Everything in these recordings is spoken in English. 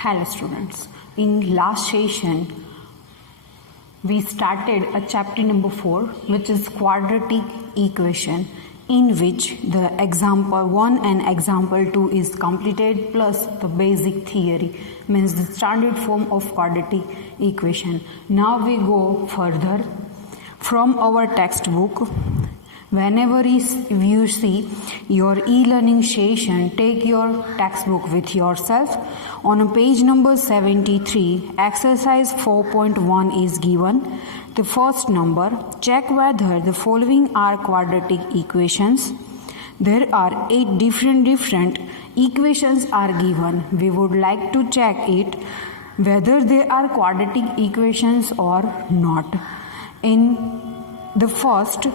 Hello students, in last session we started a chapter number 4 which is quadratic equation, in which the example 1 and example 2 is completed plus the basic theory, means the standard form of quadratic equation. Now we go further from our textbook. Whenever you see your e-learning session, take your textbook with yourself. On page number 73, exercise 4.1 is given. The first number, check whether the following are quadratic equations. There are 8 different equations are given. We would like to check it whether they are quadratic equations or not. In the first,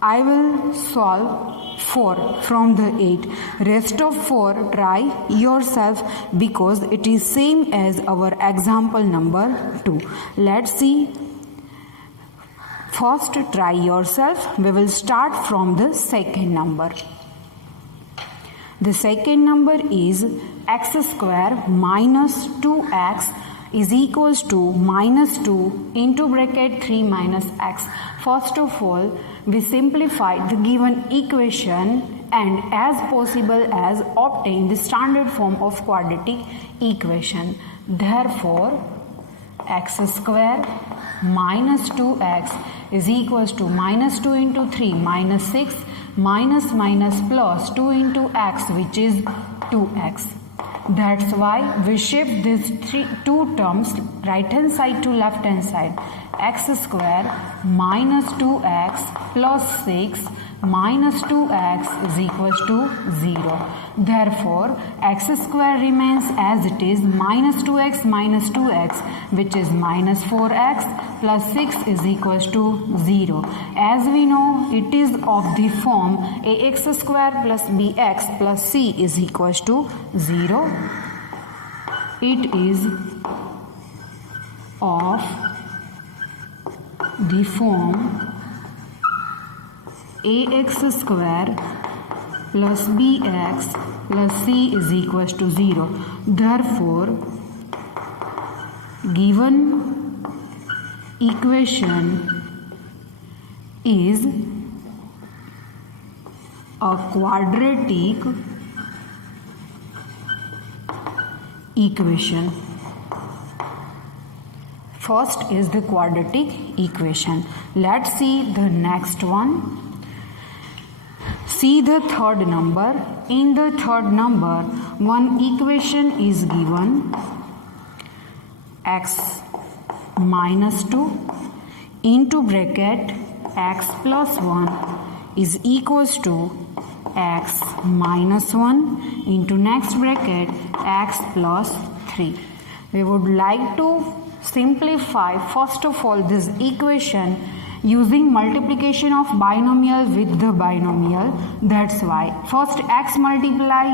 I will solve 4 from the 8. Rest of 4 try yourself because it is same as our example number 2. Let's see. First try yourself. We will start from the second number. The second number is x square minus 2x is equals to minus 2 into bracket 3 minus x. First of all, we simplify the given equation and as possible as obtain the standard form of quadratic equation. Therefore, x square minus 2x is equals to minus 2 into 3 minus 6 minus plus 2 into x, which is 2x. That's why we shift these two terms right hand side to left hand side. X square minus 2x plus 6 minus 2x is equals to 0. Therefore, x square remains as it is, minus 2x, which is minus 4x plus 6 is equals to 0. As we know, it is of the form ax square plus bx plus c is equals to 0. It is of the form ax square plus bx plus c is equals to 0. Therefore, given equation is a quadratic equation. First is the quadratic equation. Let's see the next one. See the third number. In the third number, one equation is given, x minus 2 into bracket x plus 1 is equals to x minus 1 into next bracket x plus 3. We would like to simplify first of all this equation using multiplication of binomial with the binomial. That's why first x multiply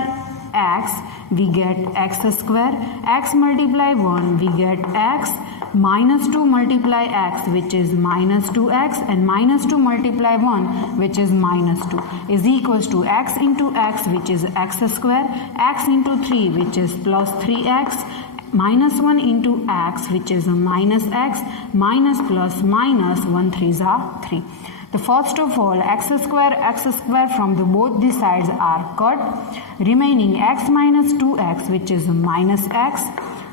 x, we get x square, x multiply 1, we get x, minus 2 multiply x, which is minus 2x, and minus 2 multiply 1, which is minus 2, is equals to x into x, which is x square, x into 3, which is plus 3x, minus 1 into x, which is a minus x, minus plus minus 1 3s are 3. The first of all, x square from the both the sides are cut, remaining x minus 2x, which is a minus x,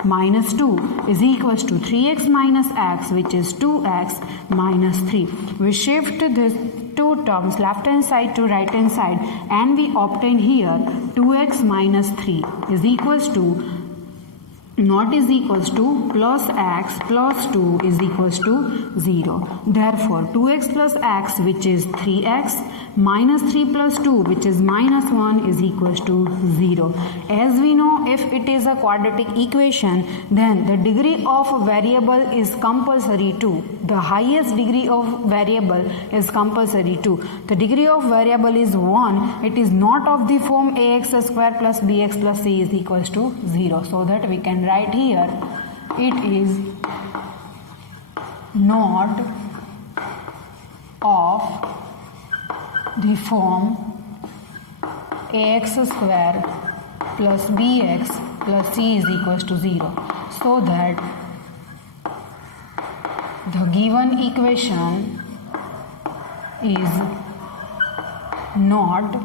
minus 2 is equals to 3x minus x, which is 2x minus 3. We shift these two terms left hand side to right hand side and we obtain here 2x minus 3 is equals to not is equals to plus x plus 2 is equals to 0. Therefore, 2x plus x, which is 3x, minus 3 plus 2, which is minus 1, is equals to 0. As we know, if it is a quadratic equation, then the degree of variable is compulsory 2. The highest degree of variable is compulsory 2. The degree of variable is 1. It is not of the form ax square plus bx plus c is equals to 0. So that we can write here, it is not of the form ax square plus bx plus c is equals to 0. So that the given equation is not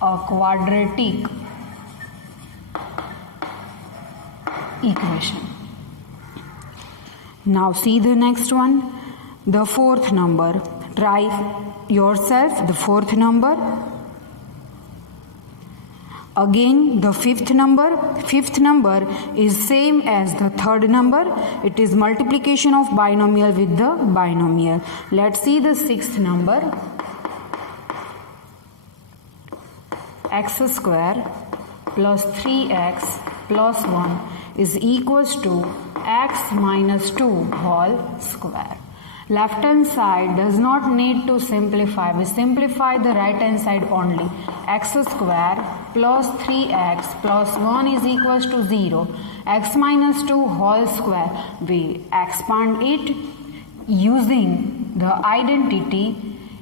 a quadratic equation. Now see the next one, the fourth number. Try yourself the fourth number. Again the fifth number is same as the third number. It is multiplication of binomial with the binomial. Let's see the sixth number. X square plus 3x plus 1 is equals to x minus 2 whole square. Left hand side does not need to simplify. We simplify the right hand side only. X square plus 3x plus 1 is equals to 0. X minus 2 whole square. We expand it using the identity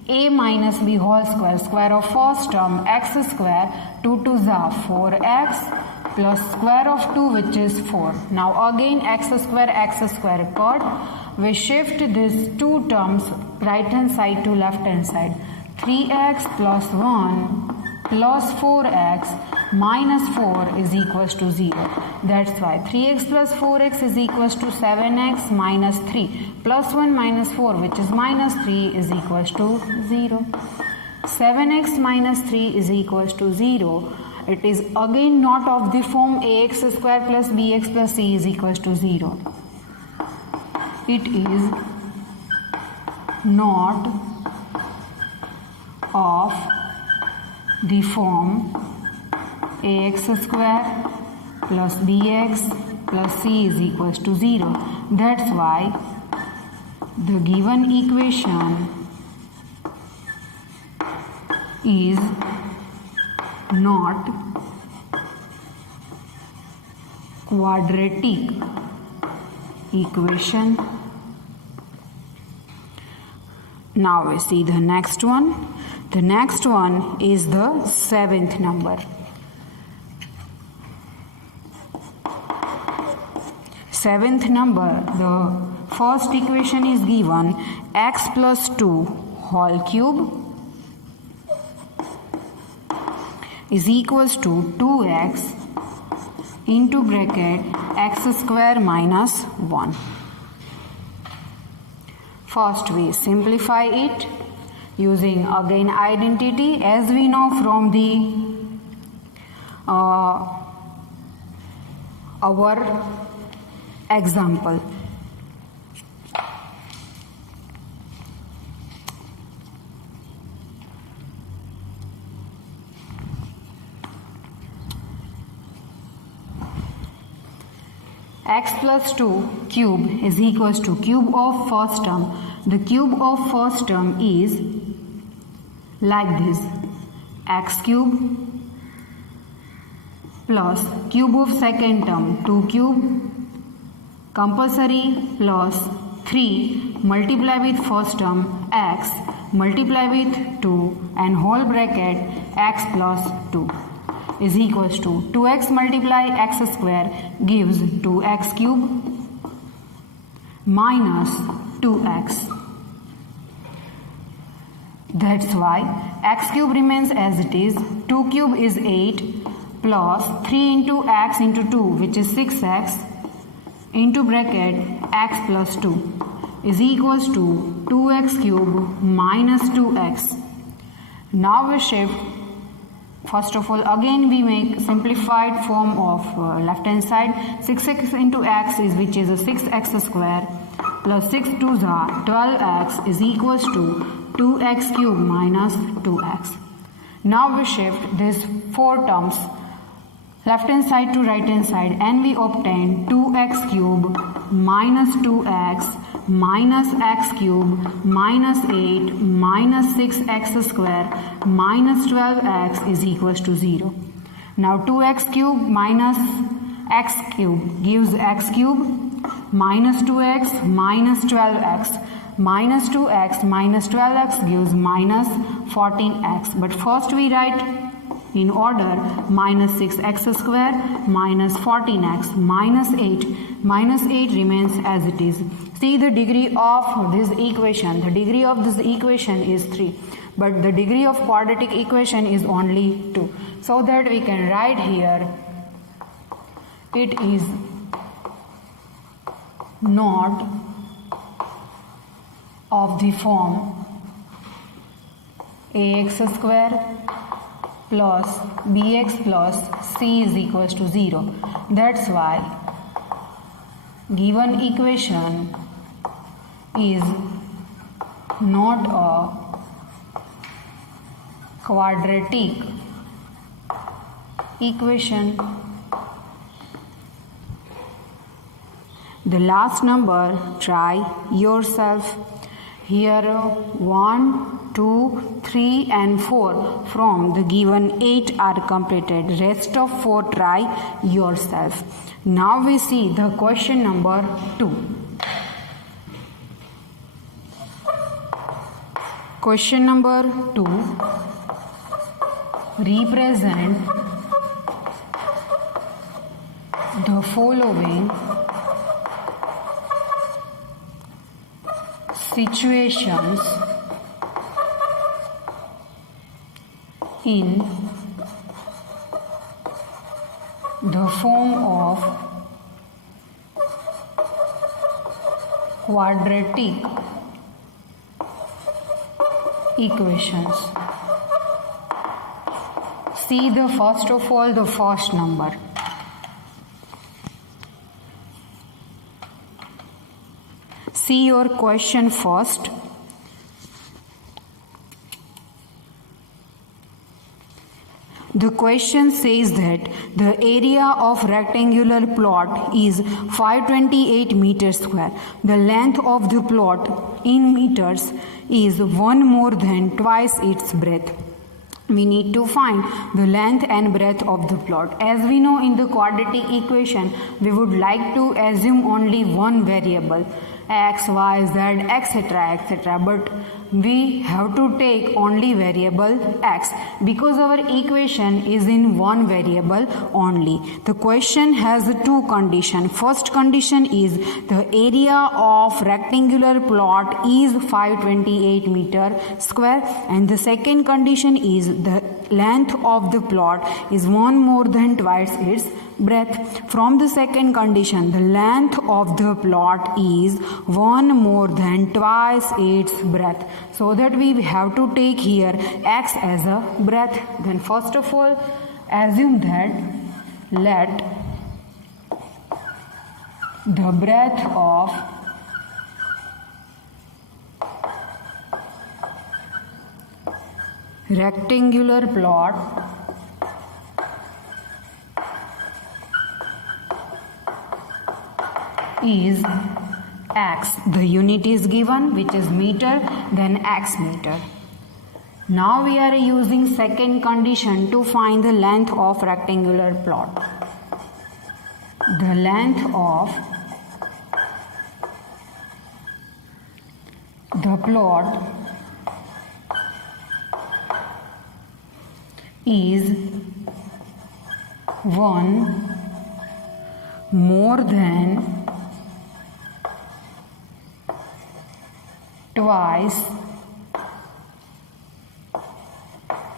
a minus b whole square. Square of first term x square 2 to the 4x plus square of 2 which is 4. Now again x square cut. We shift these two terms right hand side to left hand side. 3x plus 1 plus 4x minus 4 is equals to 0. That's why 3x plus 4x is equals to 7x minus 3 plus 1 minus 4 which is minus 3 is equals to 0. 7x minus 3 is equals to 0. It is again not of the form ax square plus bx plus c is equals to 0. It is not of the form ax square plus bx plus c is equals to 0. That's why the given equation is not quadratic equation. Now we see the next one. The next one is the seventh number. Seventh number, the first equation is given x plus 2 whole cube is equals to 2x into bracket x square minus 1. First we simplify it using again identity as we know from the our example. X plus 2 cube is equals to cube of first term. The cube of first term is like this, x cube plus cube of second term 2 cube compulsory plus 3 multiply with first term x multiply with 2 and whole bracket x plus 2 is equals to 2x multiply x square gives 2x cube minus 2x. That's why x cube remains as it is. 2 cube is 8 plus 3 into x into 2 which is 6x into bracket x plus 2 is equals to 2x cube minus 2x. Now we shift. First of all, again we make simplified form of left hand side. 6x into x is which is a 6x square plus 6 to the 12x is equals to 2x cube minus 2x. Now we shift these four terms left hand side to right hand side and we obtain 2x cube minus 2x minus x cube minus 8 minus 6x square minus 12x is equals to 0. Now 2x cube minus x cube gives x cube minus 2x minus 12x minus 2x minus 12x gives minus 14x. But first we write in order minus 6x square minus 14x minus 8. Minus 8 remains as it is. See the degree of this equation. The degree of this equation is 3. But the degree of quadratic equation is only 2. So that we can write here it is not of the form ax square plus bx plus c is equals to 0. That's why given equation is not a quadratic equation. The last number, try yourself. Here 1, 2, 3 and 4 from the given 8 are completed. Rest of 4 try yourself. Now we see the question number 2. Question number 2. Represent the following situations in the form of quadratic equations. See the first of all the first number. See your question first. The question says that the area of rectangular plot is 528 meters square. The length of the plot in meters is 1 more than twice its breadth. We need to find the length and breadth of the plot. As we know in the quadratic equation, we would like to assume only one variable, x, y, z, etc., etc. But we have to take only variable x because our equation is in one variable only. The question has two conditions. First condition is the area of rectangular plot is 528 meter square, and the second condition is the length of the plot is 1 more than twice its breadth. From the second condition, the length of the plot is 1 more than twice its breadth. So that we have to take here x as a breadth. Then first of all, assume that let the breadth of rectangular plot is x. The unit is given, which is meter, then x meter. Now we are using second condition to find the length of rectangular plot. The length of the plot is 1 more than twice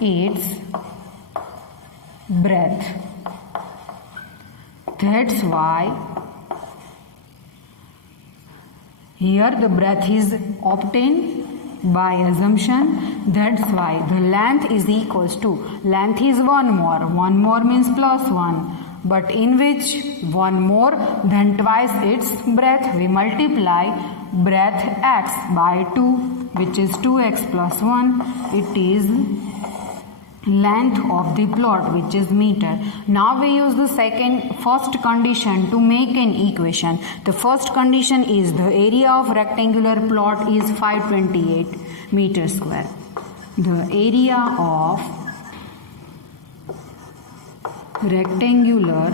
its breadth. That's why here the breadth is obtained by assumption. That's why the length is equals to, length is 1 more. 1 more means plus 1. But in which 1 more than twice its breadth, we multiply breadth x by 2, which is 2x plus 1. It is length of the plot, which is meter. Now we use the first condition to make an equation. The first condition is the area of rectangular plot is 528 meters square. The area of rectangular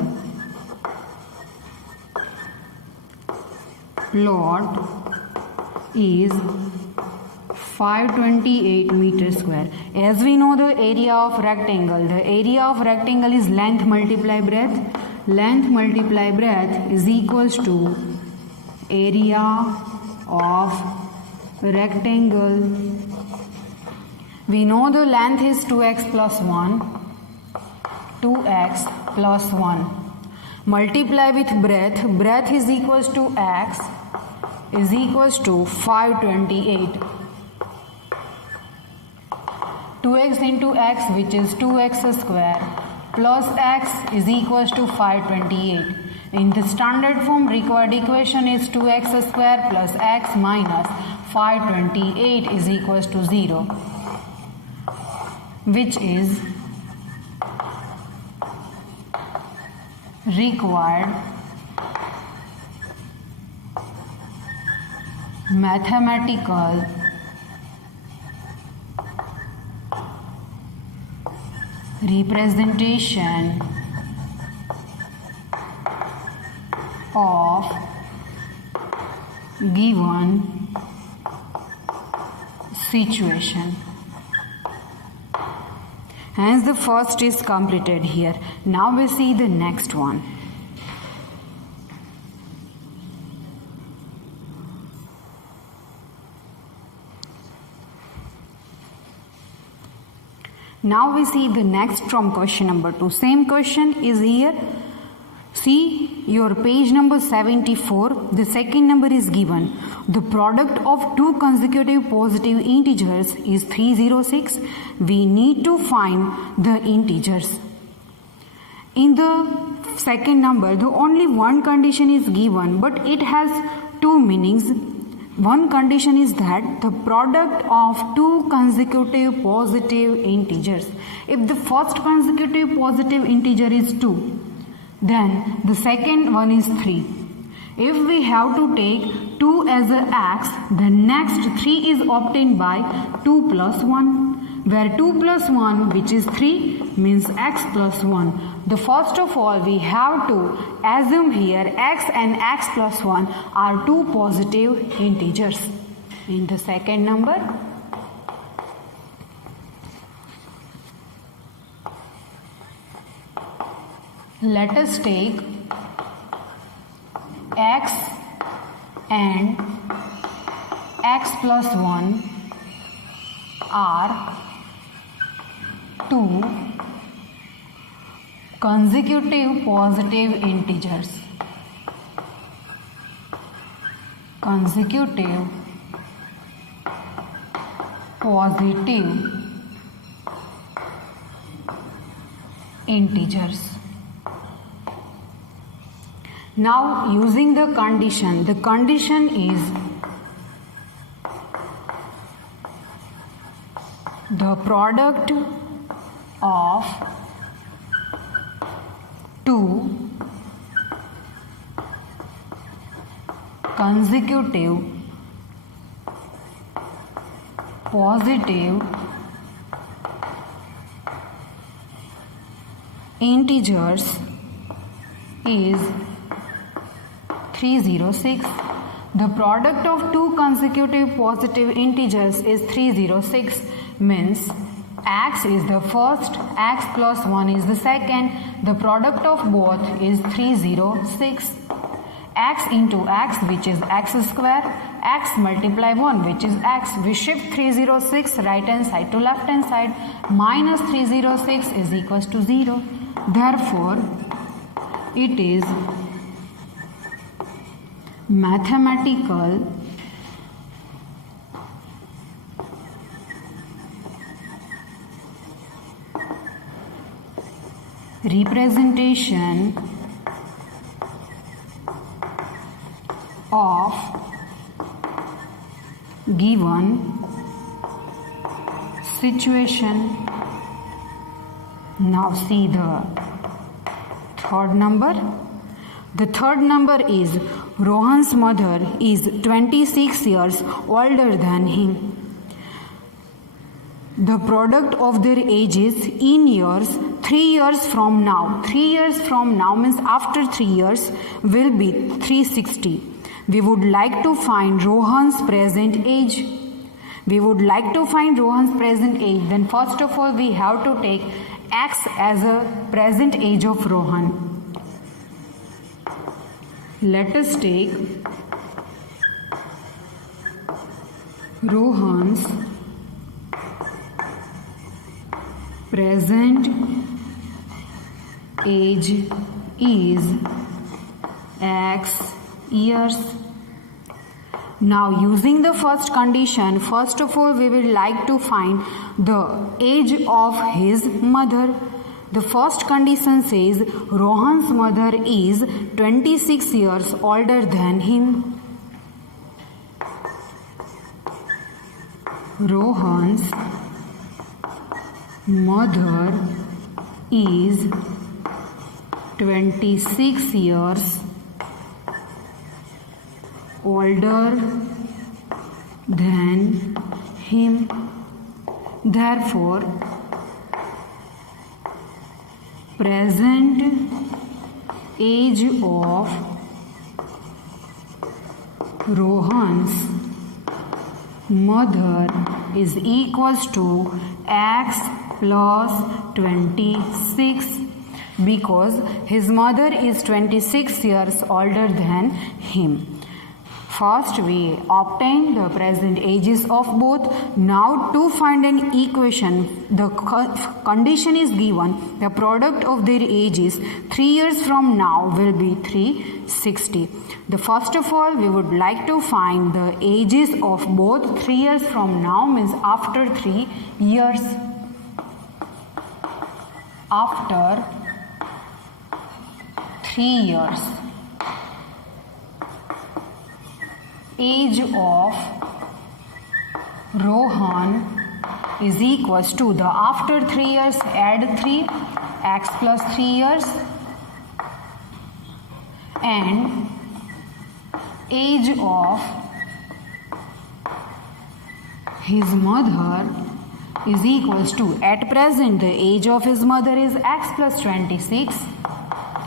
plot is 528 meters square. As we know the area of rectangle is length multiply breadth. Length multiply breadth is equals to area of rectangle. We know the length is 2x plus 1. 2x plus 1. Multiply with breadth. Breadth is equals to x is equals to 528. 2x into x, which is 2x square, plus x is equals to 528. In the standard form, required equation is 2x square plus x minus 528 is equals to 0, which is required mathematical representation of given situation. Hence the first is completed here. Now we see the next one. Now we see the next from question number 2. Same question is here. See your page number 74. The second number is given. The product of two consecutive positive integers is 306. We need to find the integers. In the second number, the only one condition is given, but it has two meanings. One condition is that the product of two consecutive positive integers. If the first consecutive positive integer is 2, then the second one is 3. If we have to take 2 as a x, the next 3 is obtained by 2 plus 1, where 2 plus 1, which is 3, means x plus 1. The first of all, we have to assume here x and x plus 1 are two positive integers. In the second number, let us take x and x plus 1 are two consecutive positive integers. Consecutive positive integers. Now using the condition is the product of two consecutive positive integers is 306. The product of two consecutive positive integers is 306, means x is the first, x plus 1 is the second. The product of both is 306. X into x, which is x square, x multiply 1, which is x. We shift 306 right hand side to left hand side. Minus 306 is equals to 0. Therefore, it is mathematical representation of given situation. Now see the third number. The third number is Rohan's mother is 26 years older than him. The product of their ages in years 3 years from now. 3 years from now means after 3 years will be 360. We would like to find Rohan's present age. We would like to find Rohan's present age. Then first of all we have to take X as a present age of Rohan. Let us take Rohan's present age is X years. Now using the first condition, first of all we will like to find the age of his mother. The first condition says Rohan's mother is 26 years older than him. Rohan's mother is 26 years older than him. Therefore, present age of Rohan's mother is equals to X plus 26 because his mother is 26 years older than him. First we obtain the present ages of both. Now to find an equation, the condition is given, the product of their ages 3 years from now will be 360. The first of all we would like to find the ages of both 3 years from now means after 3 years. After 3 years. Age of Rohan is equals to the after 3 years add 3 x plus 3 years and age of his mother is equals to, at present the age of his mother is x plus 26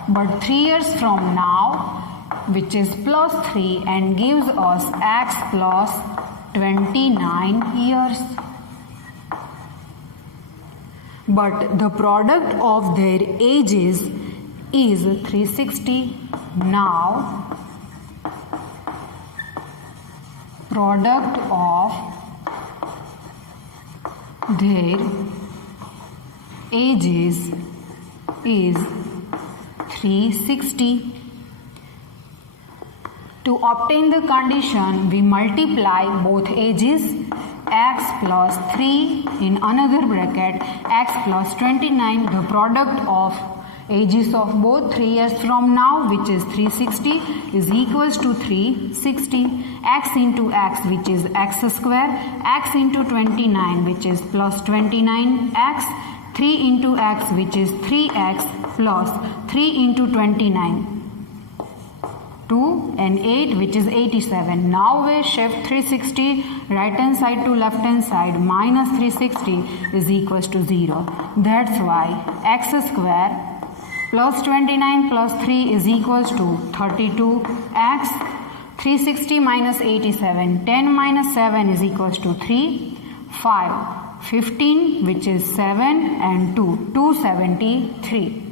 but 3 years from now which is plus 3 and gives us x plus 29 years. But the product of their ages is 360. Now, product of their ages is 360. To obtain the condition, we multiply both ages x plus 3 in another bracket x plus 29. The product of ages of both 3 years from now which is 360 is equals to 360. X into x which is x square, x into 29 which is plus 29x, 3 into x which is 3x plus 3 into 29. 2 and 8 which is 87. Now we shift 360 right hand side to left hand side. Minus 360 is equals to 0. That's why x square plus 29 plus 3 is equals to 32x. 360 minus 87. 10 minus 7 is equals to 3. 5. 15 which is 7 and 2. 273.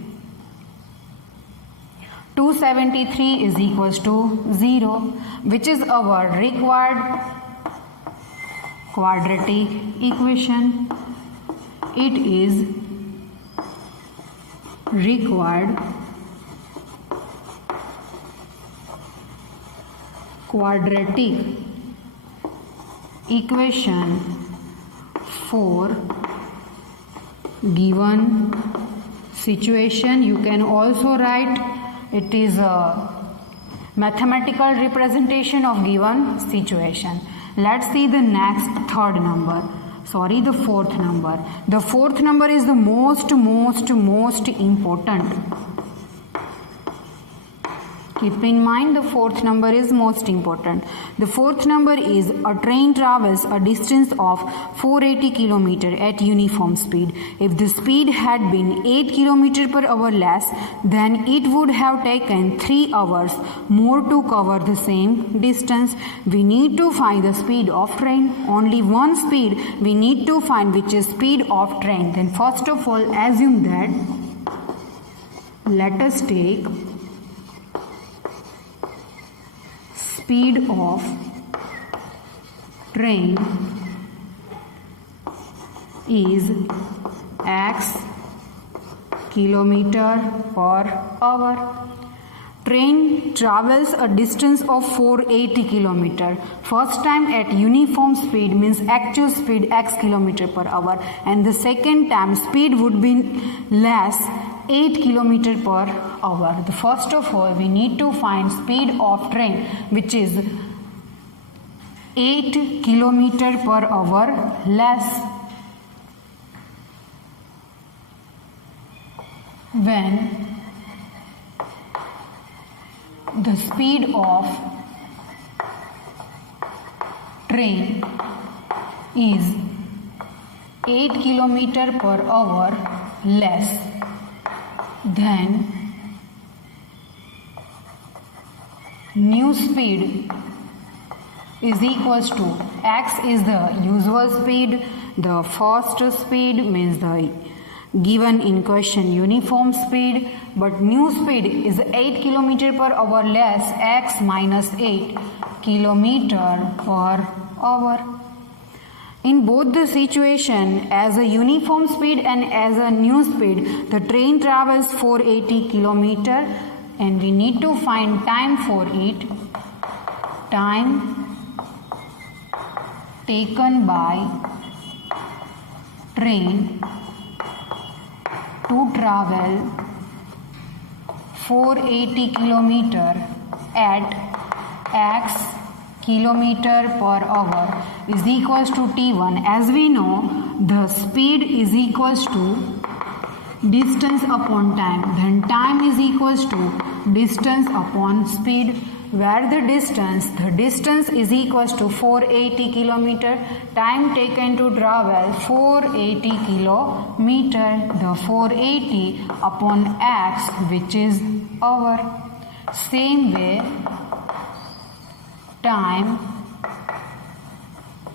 273 is equals to 0 which is our required quadratic equation. It is required quadratic equation for given situation. You can also write it is a mathematical representation of given situation. Let's see the next fourth number. The fourth number is the most important. Keep in mind the fourth number is most important. The fourth number is a train travels a distance of 480 km at uniform speed. If the speed had been 8 km per hour less, then it would have taken 3 hours more to cover the same distance. We need to find the speed of train. Only one speed we need to find, which is speed of train. Then first of all, assume that, let us take speed of train is x kilometer per hour. Train travels a distance of 480 km. First time at uniform speed means actual speed x km per hour, and the second time speed would be less 8 km per hour. The first of all, we need to find speed of train, which is 8 km per hour less. When the speed of train is 8 km per hour less, then new speed is equals to x is the usual speed, the first speed means the given in question uniform speed, but new speed is 8 km per hour less x minus 8 km per hour. In both the situation, as a uniform speed and as a new speed, the train travels 480 km, and we need to find time for it. Time taken by train to travel 480 km at x kilometer per hour is equals to t1. As we know, the speed is equals to distance upon time. Then time is equals to distance upon speed, where the distance is equals to 480 km. Time taken to travel 480 km. The 480 upon x, which is hour. Same way, time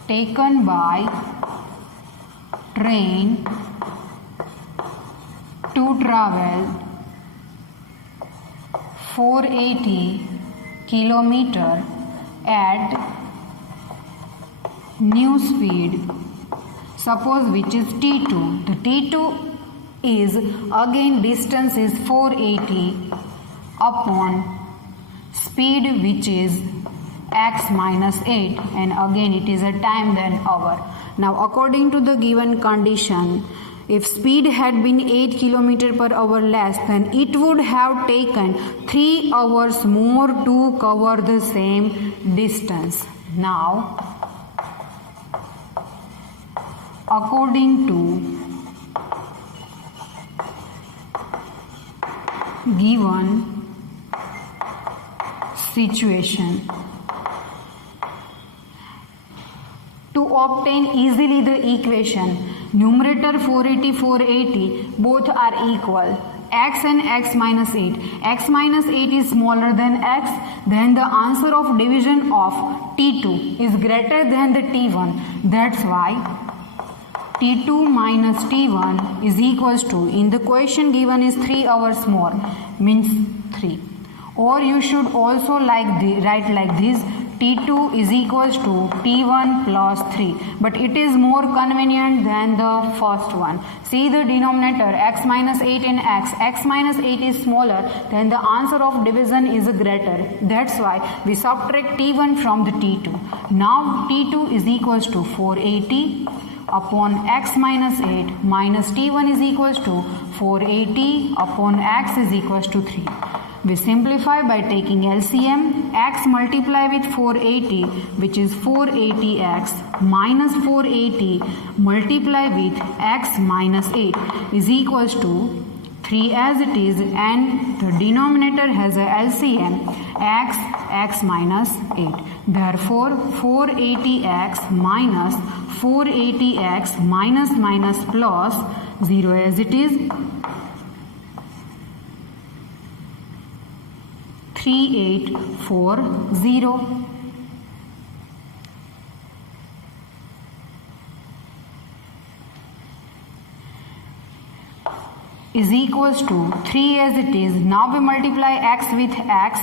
taken by train to travel 480 km at new speed, suppose which is t2. The t2 is again distance is 480 upon speed, which is x minus 8, and again it is a time then hour. Now according to the given condition, if speed had been 8 km per hour less, then it would have taken 3 hours more to cover the same distance. Now according to given situation, to obtain easily the equation, numerator 480 both are equal, x and x minus 8. X minus 8 is smaller than x, then the answer of division of t2 is greater than the t1. That's why t2 minus t1 is equals to, in the question given is 3 hours more, means 3. Or you should also write like this, t2 is equals to t1 plus 3, but it is more convenient than the first one. See the denominator x minus 8 in x minus 8 is smaller, then the answer of division is greater. That's why we subtract t1 from the t2. Now t2 is equals to 480 upon x minus 8 minus t1 is equals to 480 upon x is equals to 3. We simplify by taking LCM. X multiply with 480, which is 480x, minus 480 multiply with x minus 8 is equals to 3 as it is, and the denominator has a LCM x minus 8. Therefore 480x minus 480x minus plus 0 as it is, 3840 is equals to 3 as it is. Now we multiply x with x.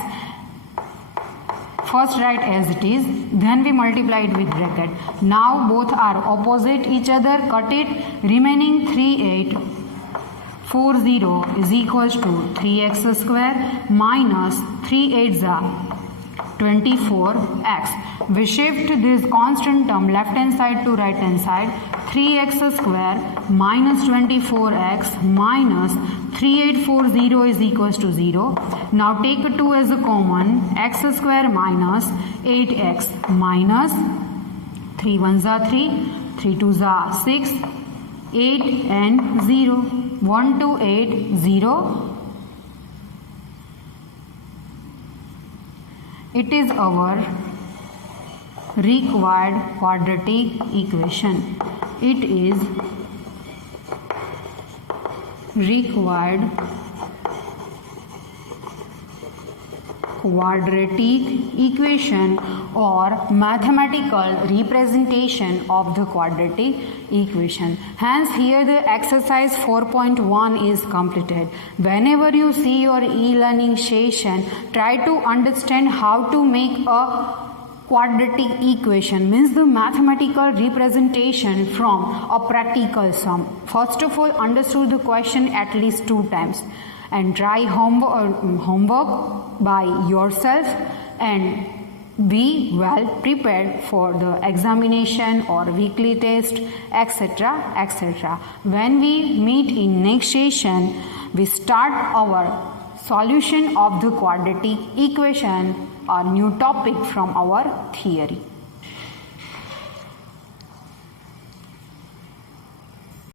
First write as it is, then we multiply it with bracket. Now both are opposite each other, cut it, remaining 3840 is equals to 3x square minus 3 8s are 24x. We shift this constant term left hand side to right hand side. 3x square minus 24x minus 3840 is equals to 0. Now take 2 as a common. X square minus 8x minus 3 1s are 3, 3 2s are 6, 8 and 0. 1 2 8 0. It is our required quadratic equation. It is required quadratic equation or mathematical representation of the quadratic equation. Hence here the exercise 4.1 is completed. Whenever you see your e-learning session, try to understand how to make a quadratic equation, means the mathematical representation from a practical sum. First of all, understood the question at least 2 times and try homework by yourself and be well prepared for the examination or weekly test, etc. etc. When we meet in next session, we start our solution of the quadratic equation, a new topic from our theory.